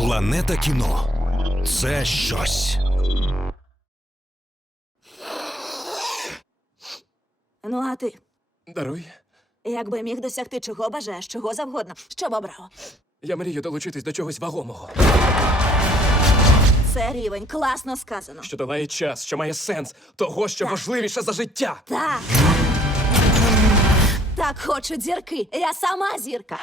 Планета кіно це щось. Ну, а ти? Даруй. Якби міг досягти чого бажаєш, чого завгодно, що б обрав? Я мрію долучитись до чогось вагомого, Це рівень, класно сказано. що долає час, що має сенс, того, що Так. важливіше за життя. Так. Так хочуть зірки. Я сама зірка.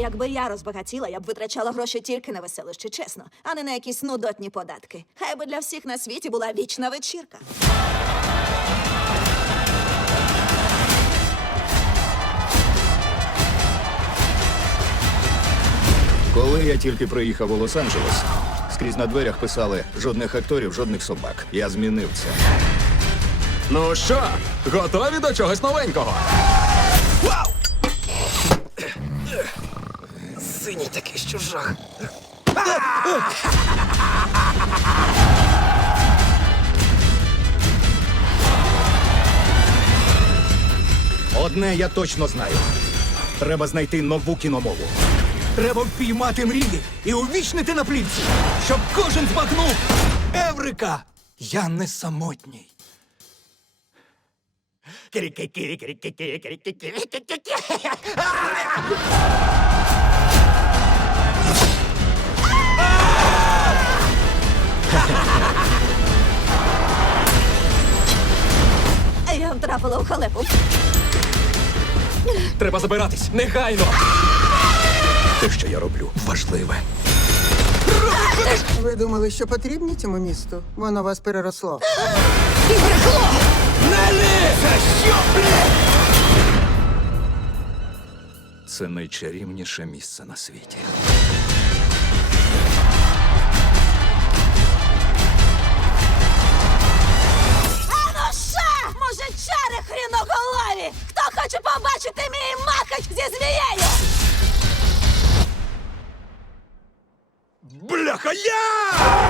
Якби я розбагатіла, я б витрачала гроші тільки на веселище, чесно, а не на якісь нудотні податки. Хай би для всіх на світі була вічна вечірка. Коли я тільки приїхав у Лос-Анджелес, скрізь на дверях писали жодних акторів, жодних собак. Я змінив це. Ну що, готові до чогось новенького? Синій що жах. Одне я точно знаю. Треба знайти нову кіномову. Треба впіймати мрії і увічнити на плівці, щоб кожен збагнув. Еврика! Я не самотній. Я втрапила в халепу. Треба забиратись негайно. Те, що я роблю, важливе. Ви думали, що потрібні цьому місту? Воно вас переросло. Це найчарівніше місце на світі. Хто хоче побачити мій махач зі змією? Бляха, я!